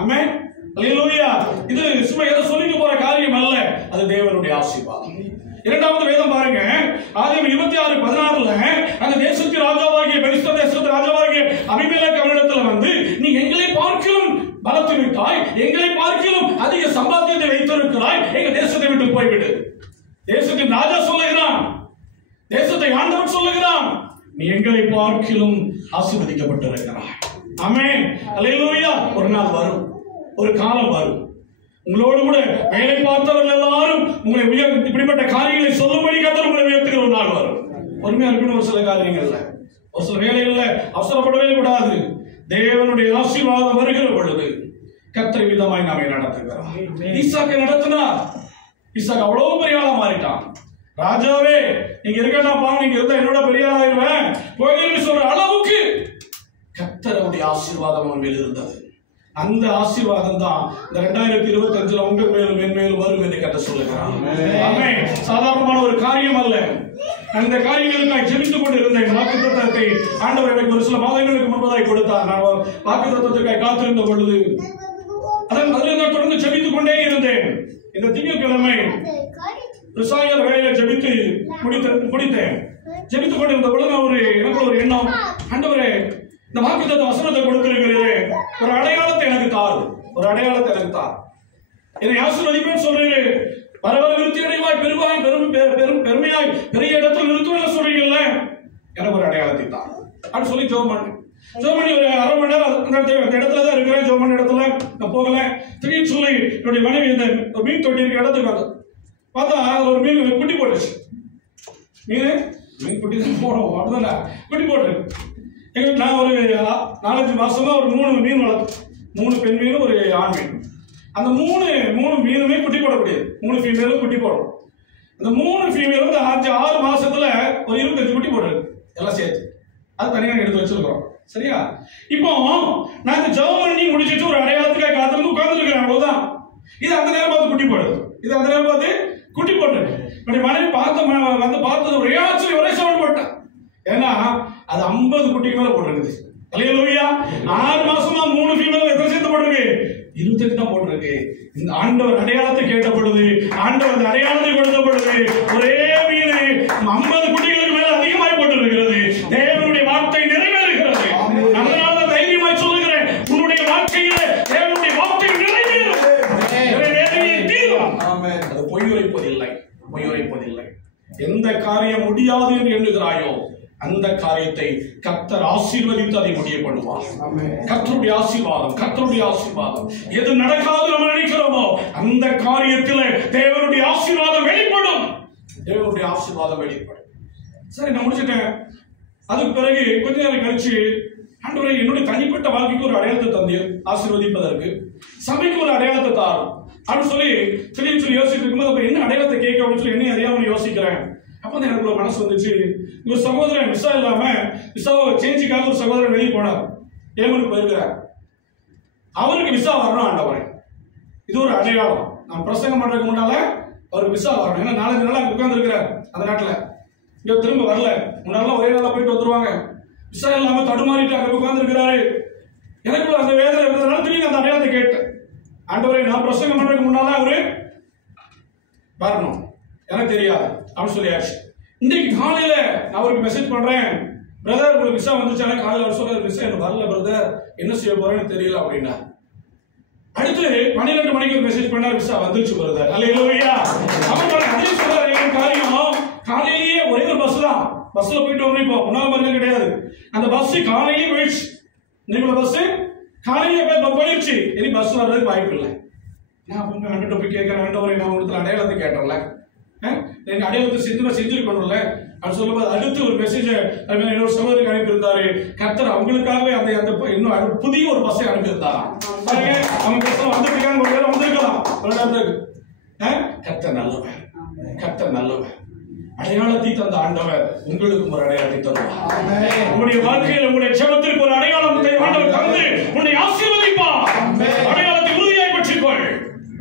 ஆமென், அல்லேலூயா. இது சும்மா ஏதோ சொல்லிட்டு போற காரியம் அல்ல, அது தேவனுடைய ஆசீர்வாதம். இரண்டாவது வேதம் பாருங்க, ஆதியாகமம் 26:16 அந்த தேசத்தின் ராஜாவாகிய பெலிஸ்த தேசத்து ராஜாவாகிய அபிமெலேக் அவனிடத்தில் வந்து, நீ எங்களை பார்க்கிலும் பலத்து விட்டாய், எங்களை பார்க்கிலும் அதிக சம்பாத்தியத்தை வைத்திருக்கிறாய், எங்க தேசத்தை விட்டு போய்விடு. தேசத்தின் ராஜா சொல்லுகிறான், தேசத்தை ஆண்டவர் சொல்லுகிறான், நீ எங்களை பார்க்கிலும் ஆசீர்வதிக்கப்பட்டிருக்கிறாய். ஆமென், அல்லேலூயா. ஒரு நாள் வரும், ஒரு காலம் வரும், உங்களோடு கூட வேலை பார்த்தவர்கள் எல்லாரும் உங்களை உயர்த்தி இப்படிப்பட்ட காரியங்களை சொல்லும்படி கர்த்தர் உங்களை உயர்த்துகிற ஒரு நாள் வரும். பொறுமையா இருக்கணும். ஒரு சில காரியங்கள்ல, ஒரு சில வேலைகள்ல அவசரப்படவே கூடாது. தேவனுடைய ஆசீர்வாதம் வருகிற பொழுது கர்த்தர் விதமாய் நாமே நடத்துகிறார். ஈசாக்கை நடத்தினார். ஈசாக்கு அவ்வளவு பெரிய ஆளா மாறிட்டான். ராஜாவே நீங்க இருக்கா, நீங்க இருந்தா என்னோட பெரிய ஆளாயிருவேன் போய் சொல்ற அளவுக்கு கர்த்தருடைய ஆசீர்வாதம் அவன் மேல் இருந்தது. அந்த ஆசீர்வாதம் தான் இந்த 2025 உங்க மேலும் மென்மேலும் வரும் என்று கட்ட சொல்லுகிறான். ஆமென். சாதாரணமான ஒரு காரியம் அல்ல. அந்த காரியங்களுக்காக ஜெபித்துக் கொண்டிருந்த இந்த வாக்குத்தத்தத்தை ஆண்டவர் எனக்கு ஒரு சில மாதங்களுக்கு முன்பதாக கொடுத்தார். நான் வாக்குத்தத்தத்துக்காக காத்திருந்த பொழுது அதில் நான் தொடர்ந்து ஜெபித்துக் கொண்டே இருந்தேன். இந்த திங்கட்கிழமை விவசாய வேலையில ஜெபித்து முடித்தேன். ஜெபித்துக் கொண்டிருந்த பொழுது எனக்கு ஒரு எண்ணம், ஆண்டவரே இந்த வாக்குத்தத்த வசனத்தை கொடுத்திருக்கிறீரே, ஒரு அடையாளத்தை எனக்கு தார், ஒரு அடையாளத்தை எனக்கு தார். என்னை ஆசீர்வதிப்பேன் சொல்றீங்க, வர வர விருத்தி அடைவாய், பெருவாய், பெருமையாய், பெரிய இடத்துல நிறுத்துவேன் சொல்றீங்கல்ல, எனக்கு ஒரு அடையாளத்தை தார் அப்படின்னு சொல்லி ஜெபம் பண்ணேன். ஜெபம் பண்ணி ஒரு அரை மணி நேரம் அந்த இடத்துல தான் இருக்கிறேன். ஜெபம் பண்ண இடத்துல நான் போகல. திடீர்னு சொல்லி என்னுடைய மனைவி இந்த மீன் தொட்டி இருக்கிற இடத்துக்கு வந்து பார்த்தா ஒரு மீன் குட்டி போட்டுச்சு. மீன் குட்டி தான் போடும், அப்படிதான் குட்டி போட்டுருக்கு. எங்களுக்கு நான் ஒரு 4-5 மாசமா ஒரு 3 மீன் வளர்த்தோம். 3 பெண் மீன், ஒரு ஆண் மீன். அந்த 3 மீனுமே குட்டி போடக்கூடியது. 3 ஃபீமேலும் குட்டி போடும். அந்த 3 ஃபீமேலும் 6 மாசத்துல ஒரு 25 குட்டி போடுறது எல்லாம் சேர்த்து. அது தனியாக எடுத்து வச்சிருக்கோம். சரியா? இப்போ நான் இந்த ஜெபம் பண்ணி முடிச்சிட்டு ஒரு அடையாளத்துக்காக காத்திருந்து உட்கார்ந்துருக்கிறேன். அவ்வளவுதான். இது அந்த நேரம் பார்த்து குட்டி போடுது. இது அந்த நேரம் பார்த்து குட்டி போட்டுருக்கு. என்னுடைய மனைவி வந்து பார்த்தது ஒரே ஆச்சரியம், ஒரே சவுண்ட் போட்டேன். ஏன்னா அது 50 குட்டிக்கு மேல போட்டிருக்குது. அல்லேலூயா. 6 மாசமா 3 ஃபீமேல் எத்தனை சேர்த்து போட்டிருக்கு? 28 தான் போட்டிருக்கு. இந்த ஆண்டவர் அடையாளத்தை கேட்ட பொழுது, ஆண்டவர் அடையாளத்தை கொடுத்த பொழுது ஒரே மீன் 50 குட்டிகளுக்கு மேல அதிகமாய் போட்டிருக்கிறது. தேவனுடைய வார்த்தை நிறைவேறுகிறது. அதனால தைரியமாய் சொல்லுகிறேன், உன்னுடைய வாழ்க்கையில தேவனுடைய வார்த்தை நிறைவேறும். அது பொய் உரைப்பதில்லை, பொய் உரைப்பதில்லை. எந்த காரியம் முடியாது என்று எண்ணுகிறாயோ அந்த காரியத்தை கர்த்தர் ஆசீர்வதித்து அதை முடிய பண்ணுவார். கர்த்தருடைய ஆசீர்வாதம், கர்த்தருடைய ஆசீர்வாதம். எது நடக்காது நம்ம நினைக்கிறோமோ அந்த காரியத்தில் தேவனுடைய ஆசீர்வாதம் வெளிப்படும். தேவனுடைய ஆசீர்வாதம் வெளிப்படும். சரி, நான் முடிச்சிட்டேன். அதுக்கு பிறகு கொஞ்ச நேரம் கழிச்சு, ஆண்டவரே என்னுடைய தனிப்பட்ட வாழ்க்கைக்கு ஒரு அடையாளத்தை தந்தீர், ஆசீர்வதிப்பதற்கு சபைக்கு ஒரு அடையாளத்தை தாரும் அப்படின்னு சொல்லி யோசிச்சுட்டு இருக்கும்போது அப்ப என்ன அடையாளத்தை கேட்க அப்படின்னு சொல்லி என்ன அறியாமல் யோசிக்கிறேன். அப்ப எனக்கு ஒரு மனசு வந்துச்சு, ஒரு சகோதரன் விசா இல்லாம விசாவை சேஞ்சுக்காக ஒரு சகோதரன் வெளியே போனார், ஏமனுக்கு போயிருக்கிறார். அவருக்கு விசா வரணும் ஆண்டவரே, இது ஒரு அடையாளம். நான் பிரசங்கம் பண்றதுக்கு முன்னால அவருக்கு விசா வரணும். ஏன்னா 4 நாளா உட்கார்ந்து இருக்கிறார் அந்த நாட்டுல, இங்க திரும்ப வரல. முன்னால ஒரே நாளா போயிட்டு வந்துருவாங்க. விசா இல்லாம தடுமாறிட்டு அங்க உட்கார்ந்து இருக்கிறாரு. எனக்கு அந்த வேதனை இருந்ததுனால திரும்பி அந்த அடையாளத்தை கேட்டேன். ஆண்டவரே நான் பிரசங்கம் பண்றதுக்கு முன்னால அவரு வரணும், எனக்கு தெரியாது அப்படின்னு சொல்லியாச்சு. இன்னைக்கு காலையில நான் அவருக்கு மெசேஜ் பண்றேன், பிரதர் உங்களுக்கு விசா வந்துச்சானே. காலையில் அவர் சொல்ற விசா எனக்கு வரல பிரதர், என்ன செய்ய போறேன்னு தெரியல அப்படின்னா. அடுத்து 12 மணிக்கு ஒரு மெசேஜ் பண்ணார், விசா வந்துருச்சு பிரதர். அல்லேலூயா. அவன் அதே சொல்ற காரியம் காலையிலேயே ஒரே ஒரு பஸ் தான், பஸ்ல போயிட்டு வரணும். இப்போ முன்னாள் மாதிரி கிடையாது. அந்த பஸ் காலையிலேயே போயிடுச்சு. இன்னைக்கு பஸ் காலையிலேயே போயிடுச்சு. இனி பஸ் வர்றதுக்கு வாய்ப்பு இல்லை. நான் உங்க அண்ட போய் கேட்கிறேன், ஆண்டவரே நான் உங்களுக்கு அடையாளத்தை கேட்டோம்ல, நீங்க அடையாளத்தை செஞ்சிருக்கணும்ல அப்படின்னு சொல்லும்போது அடுத்து ஒரு மெசேஜ் என்னோட சகோதரருக்கு அனுப்பியிருந்தாரு. கர்த்தர் அவங்களுக்காகவே அந்த இன்னும் புதிய ஒரு பஸ்ஸை அனுப்பியிருந்தாராம். அவங்க பஸ் வந்துருக்காங்க, ஒரு வேலை வந்திருக்கலாம். கர்த்தர் நல்லவன், கர்த்தர் நல்லவன். அடையாளத்தை தந்த ஆண்டவர் உங்களுக்கு ஒரு அடையாளத்தை தருவார். உங்களுடைய வாழ்க்கையில் உங்களுடைய ஜெபத்திற்கு ஒரு அடையாளம் ஆண்டவர் தந்து உன்னை ஆசீர்வதிப்பார். அடையாளத்தை உறுதியாய் பற்றிக்கொள்,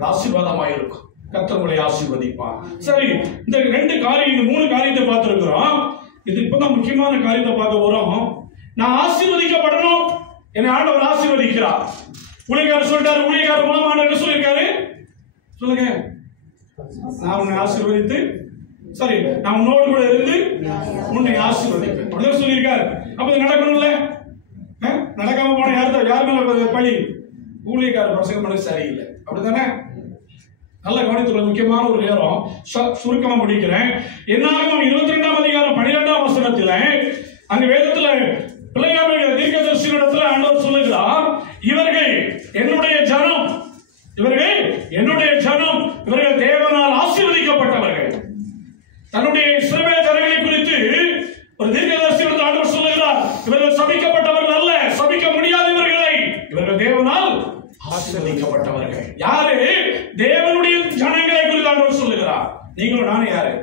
ஆசீர்வாதமாக இருக்கும். கர்த்தர் உங்களை ஆசீர்வதிப்பார். சரி, இந்த 2 காரியம் 3 காரியத்தை பார்த்திருக்கிறோம். இது இப்பதான் முக்கியமான காரியத்தை பார்க்க போறோம். நான் ஆசீர்வதிக்கப்படணும், என்னை ஆண்டவர் ஆசீர்வதிக்கிறார். ஊழியக்காரர் சொல்லிட்டாரு, ஊழியக்காரர் மூலமா ஆண்டவர் சொல்லியிருக்காரு, சொல்லுங்க, நான் உன்னை ஆசீர்வதித்து, சரி நான் உன்னோடு கூட இருந்து உன்னை ஆசீர்வதிப்பேன் அப்படிதான் சொல்லியிருக்காரு. அப்ப இது நடக்கணும்ல, நடக்காம போன யார் மேல பழி? ஊழியக்காரர் பிரசங்கம் பண்ண சரியில்லை, அப்படித்தானே? நல்ல கவனித்துள்ள முக்கியமான ஒரு நேரம் சுருக்கமா முடிக்கிறேன். என்னாகும் 22ஆம் அதிகாரம் 12ஆம் வசனத்துல அங்க வேதத்துல பிள்ளையாருடைய தீர்க்கதரிசியிடத்துல ஆண்டவர் சொல்லுகிறார், இவர்கள் என்னுடைய ஜனம், இவர்கள் என்னுடைய ஜனம், இவர்கள் தேவனால் ஆசீர்வதிக்கப்பட்டவர்கள். தன்னுடைய இஸ்ரவேல் ஜனங்களை குறித்து ஒரு தீர்க்கதரிசியிடத்தில் ஆண்டவர் சொல்லுகிறார், இவர்கள் சபிக்கப்பட்டவர்கள் அல்ல, சபிக்க முடியாதவர்களை, இவர்கள் தேவனால் ஆசீர்வதிக்கப்பட்டவர்கள். யாரு? தேவனுடைய ஜனங்களை குறித்து ஆண்டவர் சொல்லுகிறார். நீங்களும் நானும் யாரு?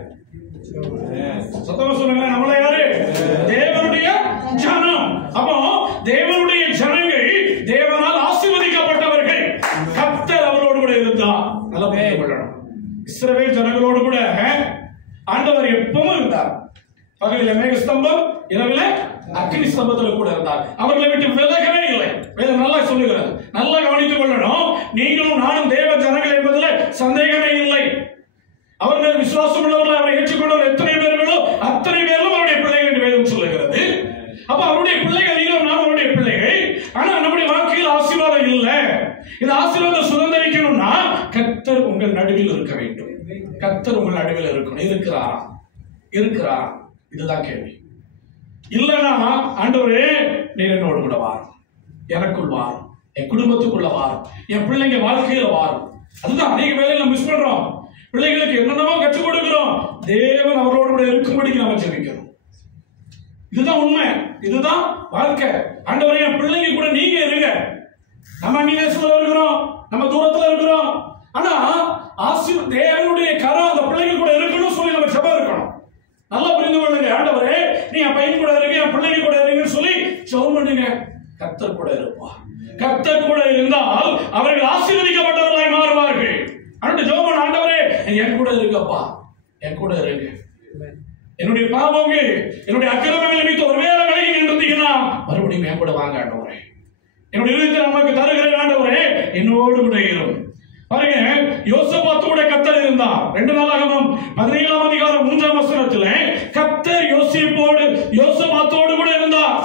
சத்தமா சொல்லுங்க, நம்மள யாரு? தேவனுடைய ஜனம். அப்போ தேவனுடைய ஜனங்கள் தேவனால் ஆசீர்வதிக்கப்பட்டவர்கள். பகலில மேக ஸ்தம்பம், இரவில அக்னி ஸ்தம்பத்தில் கூட இருந்தார். அவர்களை விட்டு விலகவே இல்லை. வேதம் நல்லா சொல்லுகிறது. நல்லா கவனித்துக் கொள்ளணும். நீங்களும் நானும் தேவ ஜனங்கள் என்பதில் சந்தேகமே இல்லை. அவர்கள் விசுவாசம் உள்ளவர்கள் அவரை ஏற்றுக்கொண்டவர் எத்தனை பேர்களோ அத்தனை பேரும் அவருடைய பிள்ளைகள் என்று வேதம் சொல்லுகிறது. அப்ப அவருடைய பிள்ளைகள், நீங்களும் நாம் அவருடைய பிள்ளைகள். ஆனா நம்முடைய வாழ்க்கையில் ஆசீர்வாதம் இல்லை. இந்த ஆசீர்வாதம் சுதந்திரிக்கணும்னா கர்த்தர் உங்கள் நடுவில் இருக்க வேண்டும். கர்த்தர் உங்கள் நடுவில் இருக்கணும். இருக்கிறாரா? இருக்கிறாரா? இதுதான் கேள்வி. இல்லைன்னா ஆண்டவரே நீர் என்னோடு கூட வாரும், எனக்குள் வாரும், என் குடும்பத்துக்குள்ள வாரும், என் பிள்ளைங்க வாழ்க்கையில வாரும். அதுதான் அநேக வேலையில மிஸ் பண்றோம். பிள்ளைகளுக்கு என்னென்னமோ கற்றுக் கொடுக்கிறோம். தேவன் அவரோடு கூட இருக்கும்படிக்கு நம்ம ஜெபிக்கிறோம். இதுதான் உண்மை, இதுதான் வாழ்க்கை. ஆண்டவரே என் பிள்ளைங்க கூட நீங்க இருங்க. நம்ம அந்நியத்துல இருக்கிறோம், நம்ம தூரத்துல இருக்கிறோம். ஆனா தேவனுடைய கரம் அந்த பிள்ளைங்க கூட இருக்கணும் சொல்லி நம்ம ஜெபம் இருக்கணும். நல்லா புரிந்து கொள்ளுங்க. ஆண்டவரே நீ என் பையன் கூட இருங்க, என் பிள்ளைங்க கூட இருங்கன்னு சொல்லி ஜெபம் பண்ணுங்க. கர்த்தர் கூட இருப்பா. கர்த்தர் கூட இருந்தால் அவர்கள் ஆசீர்வதிக்கப்பட்டவர்களாய் மாறுவார்கள். ஆண்டு ஜெபம் பண்ண, ஆண்டவரே என் கூட இருக்கப்பா, என் கூட இருங்க. என்னுடைய பாவங்கள், என்னுடைய அக்கிரமங்களை நிமித்து ஒருவேளை விலகி நின்றீங்கன்னா மறுபடியும் என் கூட வாங்க ஆண்டவரே. என்னுடைய இதயத்தை நமக்கு தருகிற ஆண்டவரே என்னோடு கூட இரும். பாருங்க, யோசபாத்தோட கர்த்தர் இருந்தார். 2 நாளாகமம் 17ஆம் அதிகாரம் 3ஆம் வசனத்துல கர்த்தர் யோசபாத்தோடு கூட இருந்தார்.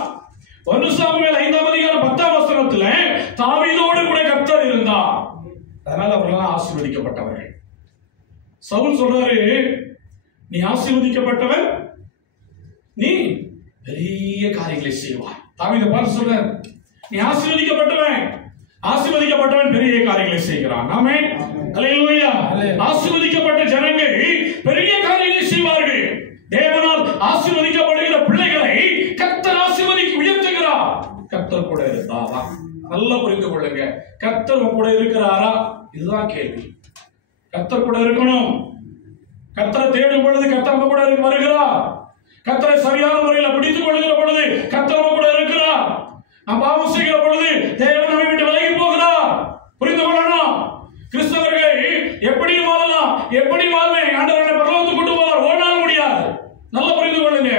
1 சாமுவேல் 5ஆம் அதிகாரம் 10ஆம் வசனத்துல தாவீதோடு கூட கர்த்தர் இருந்தார். அதனால அவர்கள் ஆசீர்வதிக்கப்பட்டவர்கள். சவுல் சொல்றாரு, நீ ஆசீர்வதிக்கப்பட்டவன், நீ பெரிய காரியங்களை செய்வாய். தாவீதை பார்த்து சொல்றார், நீ ஆசீர்வதிக்கப்பட்டவன், ஆசீர்வதிக்கப்பட்டவன் பெரிய காரியங்களை செய்கிறான். ஆமென், அல்லேலூயா. ஆசீர்வதிக்கப்பட்ட ஜனங்கள் பெரிய காரியங்களை செய்வார்கள். தேவனால் ஆசீர்வதிக்கப்படுகிற பிள்ளைகளை கர்த்தர் ஆசீர்வதிக்கு உயர்த்துகிறார். கர்த்தர் கூட இருந்தாரா? நல்லா புரிந்து கொள்ளுங்க. கர்த்தர் கூட இருக்கிறாரா? இதுதான் கேள்வி. கர்த்தர் கூட இருக்கணும். கர்த்தரை தேடும் பொழுது கர்த்தர் கூட வருகிறார். கர்த்தரை சரியான முறையில் பிடித்துக் கொள்கிற பொழுது கர்த்தர் கூட இருக்கிறார். நாம் பாவம் செய்கிற பொழுது தேவன் நம்மை விட்டு விலகி போகிறார். புரிந்து கொள்ளணும். கிறிஸ்தவர்கள் எப்படி வாழலாம், எப்படி வாழ்வேன், ஆண்டவரை பரலோகத்துக்கு கொண்டு போவார், ஓடால் முடியாது. நல்லா புரிந்து கொள்ளுங்க.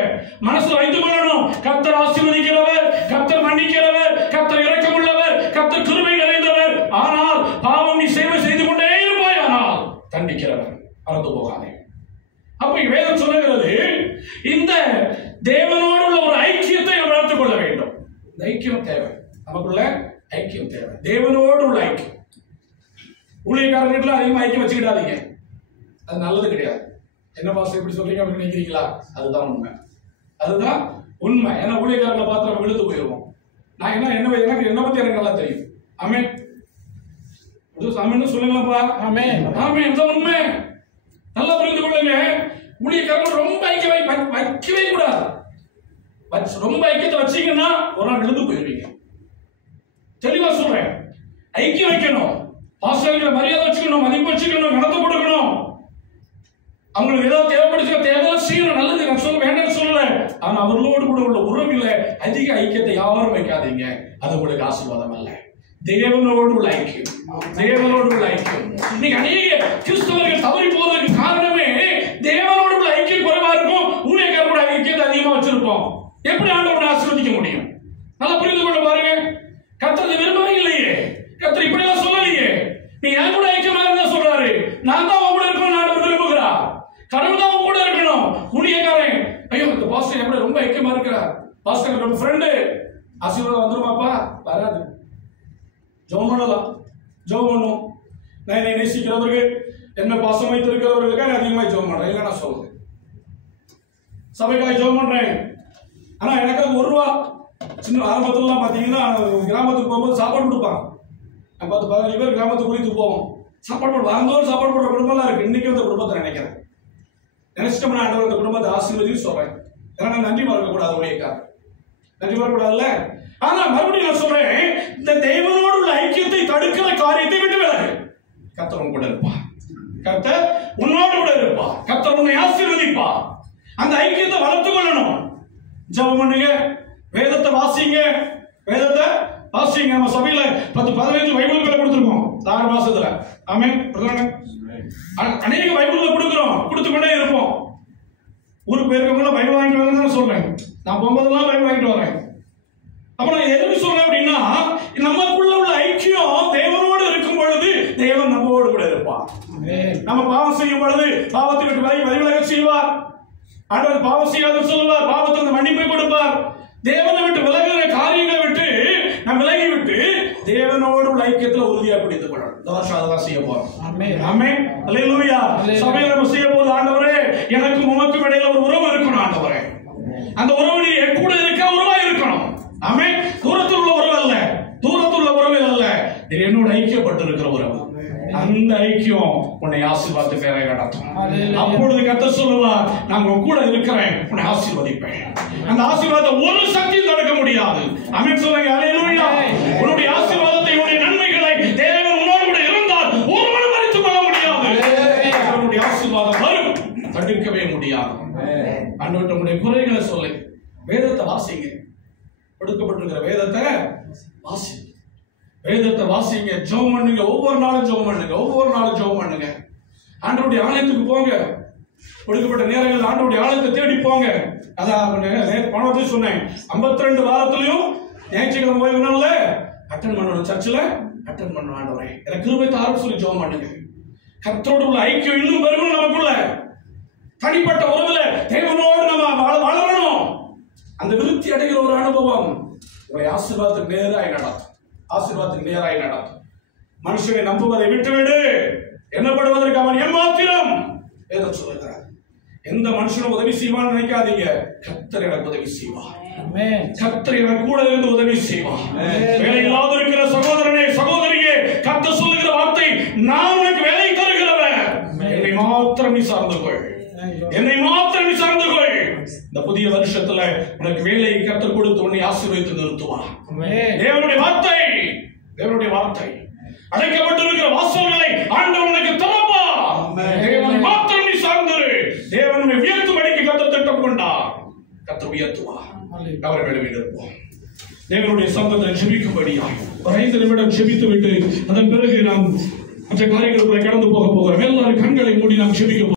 மனசுல வைத்துக் கொள்ளணும். கர்த்தர் ஆசீர்வதிக்கிறவர், கர்த்தர் மன்னிக்கிறவர், கர்த்தர் இரக்கமுள்ளவர், கர்த்தர் கிருபை நிறைந்தவர். ஆனால் பாவம் நீ சேவை செய்து கொண்டே இருப்பாய், ஆனால் தண்டிக்கிறவர். மறந்து போகாதே. அப்ப வேதம் சொல்லுகிறது, இந்த தேவனோடு உள்ள ஒரு ஐக்கியத்தை நாம் வளர்த்துக் கொள்ள வேண்டும். ஐக்கியம் தேவை, நமக்குள்ள ஐக்கியம் தேவை. தேவனோடு உள்ள ஐக்கியம். ஊழியக்காரர்கள் அதிகமா ஐக்கியம் வச்சுக்கிட்டாதீங்க, அது நல்லது கிடையாது. என்ன பாஸ்டர் இப்படி சொல்றீங்க அப்படின்னு நினைக்கிறீங்களா? அதுதான் உண்மை, அதுதான் உண்மை. ஏன்னா ஊழியக்காரர்களை பார்த்து நம்ம விழுந்து போயிடுவோம். நான் எனக்கு என்ன பத்தி எனக்கு நல்லா தெரியும். ஆமென், ஆமென் சொல்லுங்கப்பா. ஆமென், ஆமென், இதுதான் உண்மை. நல்லா புரிந்து கொள்ளுங்க. ஊழியக்காரர்கள் ரொம்ப ஐக்கியம் வைக்கவே கூடாது. ரொம்ப ஐக்கியத்தை வச்சீங்கன்னா ஒரு நாள் விழுந்து போயிருவீங்க. தெளிவா சொல்றேன். ஐக்கியம் வைக்கணும். பாஸ்டர்களை மரியாதை வச்சுக்கணும், மதிப்பு வச்சுக்கணும், நடந்து கொடுக்கணும். அவங்களுக்கு ஏதாவது தேவைப்படுச்சுன்னா தேவையெல்லாம் செய்யணும். நல்லது, நான் சொல்ல வேண்டாம்னு சொல்லல. ஆனா அவர்களோடு கூட உள்ள உறவுல அதிக ஐக்கியத்தை யாரும் வைக்காதீங்க. அது உங்களுக்கு ஆசீர்வாதம் அல்ல. தேவனோடு உள்ள ஐக்கியம், தேவனோடு உள்ள ஐக்கியம். இன்னைக்கு அநேக கிறிஸ்தவர்கள் தவறி போவதற்கு காரணமே தேவனோடு உள்ள ஐக்கியம் குறைவா இருக்கும். ஊழியக்காரரோட ஐக்கியத்தை அதிகமா வச்சிருப்போம். எப்படி ஆண்டவரை ஆசீர்வதிக்க முடியும்? நல்லா புரிந்து கொண்டு பாருங்க. கர்த்தர் விரும்பவே இல்லையே. கர்த்தர் இப்படி எல்லாம் சொல்லலையே. நீ என் கூட ஐக்கியமா இருந்தா சொல்றாரு, நான் தான் உன் கூட இருக்கணும். ஆண்டவர் விரும்புகிறா. கடவுள் தான் உன் கூட இருக்கணும். ஊழியக்காரன், ஐயோ இந்த பாஸ்டர் எப்படி ரொம்ப ஐக்கியமா இருக்கிறார், பாஸ்டர் நம்ம ஃப்ரெண்டு, ஆசீர்வாதம் வந்துருமாப்பா? வராது. ஜெபம் பண்ணலாம், ஜெபம் பண்ணும். நான் என்னை நேசிக்கிறவர்கள், என்ன பாசம் வைத்து இருக்கிறவர்களுக்காக அதிகமாக ஜெபம் பண்றேன். இல்லை நான் சொல்றேன், சபைக்காக ஜெபம் பண்றேன். ஆனா எனக்கு அது ₹1 சின்ன ஆரம்பத்துலாம் பாத்தீங்கன்னா கிராமத்துக்கு போகும்போது சாப்பாடு கொடுப்பாங்க. 10-15 பேர் கிராமத்துக்கு குறித்து போவோம். சாப்பாடு போடுவோம். வாரந்தோறும் சாப்பாடு போடுற குடும்பம்லாம் இருக்கு. இன்னைக்கு அந்த குடும்பத்தை நினைக்கிறேன். நினைச்சிட்டோம்னா ஆண்டவர் அந்த குடும்பத்தை ஆசீர்வதின்னு சொல்றேன். ஏன்னா நான் நன்றி மறக்க கூடாது. ஊழியக்காரர் நன்றி மறக்கூடாதுல்ல. ஆனா மறுபடியும் நான் சொல்றேன், இந்த தேவனோடு உள்ள ஐக்கியத்தை தடுக்கிற காரியத்தை விட்டு விலகு. கர்த்தர் உன் கூட இருப்பா. கர்த்தர் உன்னோடு கூட இருப்பா. கர்த்தர் உன்னை ஆசீர்வதிப்பா. அந்த ஐக்கியத்தை வளர்த்துக் கொள்ளணும். ஜெபம் பண்ணுங்க, வேதத்தை வாசிங்க, வேதத்தை வாசிங்க. நம்ம சபையில 10-15 பைபிள்களை கொடுத்துருக்கோம் 6 மாசத்துல. ஆமென். அநேக பைபிள்களை கொடுக்கிறோம், கொடுத்து கொண்டே இருப்போம். ஊருக்கு போயிருக்கவங்க பைபிள் வாங்கிட்டு வரேன்னு சொல்றேன். நான் போகும்போதெல்லாம் பைபிள் வாங்கிட்டு வரேன். அப்ப நான் எதுக்கு சொல்றேன் அப்படின்னா, நமக்குள்ள உள்ள ஐக்கியம் தேவனோடு இருக்கும் பொழுது தேவன் நம்மோடு கூட இருப்பார். நம்ம பாவம் செய்யும் பொழுது பாவத்தை விட்டு வழிவிலக செய்வார். ஆண்டவர் பாவம் செய்யாத சொல்லுவார், பாவத்திற்கு மன்னிப்பை கொடுப்பார். தேவனை விட்டு விலகுகிற காரியங்களை விட்டு நம்ம விலகி விட்டு தேவனோடு உள்ள ஐக்கியத்தில் உறுதியா பிடித்துக் கொள்ளணும். இந்த வருஷம் அதெல்லாம் செய்ய போறோம். ஆமென். அல்லேலூயா. சபையில நம்ம செய்ய போது, ஆண்டவரே எனக்கும் உமக்கும் இடையில ஒரு உறவு இருக்கணும். ஆண்டவரே அந்த உறவு நீ என் கூட இருக்க உறவா இருக்கணும். ஆமென். தூரத்தில் உள்ள உறவு அல்ல, தூரத்தில் உள்ள உறவு அல்ல, நீ என்னோட ஐக்கியப்பட்டு இருக்கிற உறவு. அந்த ஐக்கியம் உன்னை ஆசீர்வாதத்துக்கு நேராக நடத்தும். அப்பொழுது கர்த்தர் சொல்லுவார், நான் உன் கூட இருக்கிறேன், உன்னை ஆசீர்வதிப்பேன். அந்த ஆசீர்வாதத்தை ஒரு சக்தி தடுக்க முடியாது. ஆமென் சொல்லுங்க. அல்லேலூயா. உன்னுடைய ஆசீர்வாதத்தை, உன்னுடைய நன்மைகளை தேவன் உன்னோடு கூட இருந்தால் ஒருவனும் மறைத்துக் கொள்ள முடியாது. உன்னுடைய ஆசீர்வாதம் வரும், தடுக்கவே முடியாது. ஆண்டவர்ட்ட உன்னுடைய குறைகளை சொல்லு. வேதத்தை வாசிங்க. கொடுக்கப்பட்டிருக்கிற வேதத்தை வாசி. வேதத்தை வாசிங்க. ஜெபம் பண்ணுங்க. ஒவ்வொரு நாளும் ஜெபம் பண்ணுங்க. ஒவ்வொரு நாளும் ஜெபம் பண்ணுங்க. ஆண்டவருடைய ஆலயத்துக்கு போங்க. கொடுக்கப்பட்ட நேரங்கள் ஆண்டவருடைய ஆலயத்தை தேடி போங்க. அதான் பணத்தை சொன்னேன். 52 வாரத்திலையும் ஞாயிற்றுக்கிழமை ஓய்வு நாள்ல அட்டன் பண்ணணும். சர்ச்சில் அட்டன் பண்ணணும். ஆண்டவரே எனக்கு கிருபை தாரும் சொல்லி ஜெபம் பண்ணுங்க. கர்த்தரோடு உள்ள ஐக்கியம் இன்னும் பெருகணும். நமக்குள்ள தனிப்பட்ட உறவுல தேவனோடு நம்ம வளரணும். அந்த விருத்தி அடைகிற ஒரு அனுபவம் உங்களை ஆசீர்வாதத்துக்கு நேராய் நடத்தும். ஆசீர்வாதத்துக்கு நேராய் நடத்தும். மனுஷனை நம்புவதை விட்டுவிடு, என்னப்படுவதற்கு அவன் ஏமாத்திரம் ஏதோ சொல்லுகிறார். எந்த மனுஷனும் உதவி செய்வான்னு நினைக்காதீங்க. கர்த்தர் எனக்கு உதவி செய்வார். கர்த்தர் எனக்கு கூட இருந்து உதவி செய்வார். வேலையில்லாத இருக்கிற சகோதரனே, சகோதரியே, கர்த்தர் சொல்லுகிற வார்த்தை, நான் உனக்கு வேலை தருகிறவன், என்னை மாத்திரம் நீ சார்ந்து கொள், என்னை மாத்திரம் நீ சார்ந்து கொள். இந்த புதிய வருஷத்துல உனக்கு வேலையை கர்த்தர் கொடுத்து உன்னை ஆசீர்வதித்து நிறுத்துவார். தேவனுடைய வார்த்தை, தேவனுடைய வார்த்தை. அடைக்கப்பட்டிருக்கிற வாசல்களை ஆண்டவர் உனக்கு திறப்பார். தேவனை மாத்திரம் நீ சார்ந்திரு. தேவனை உயர்த்தும்படிக்கு கர்த்தர் திட்டம் கொண்டார். கர்த்தர் உயர்த்துவார். அவர்களை இருப்போம். தேவனுடைய சம்பந்தத்தை ஜெபிக்கும்படியாய் ஒரு 5 நிமிடம் ஜெபித்து விட்டு அதன் பிறகு நாம் மற்ற காரியங்களுக்குள்ள கடந்து போக போகிறோம். எல்லாரும் கண்களை மூடி நாம் ஜெபிக்க